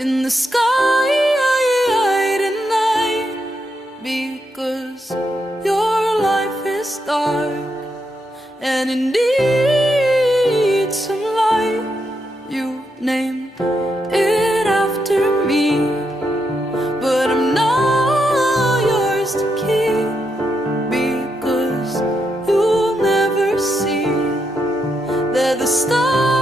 in the sky tonight, because your life is dark and it needs some light. You named it after me, but I'm not yours to keep, because you'll never see that the stars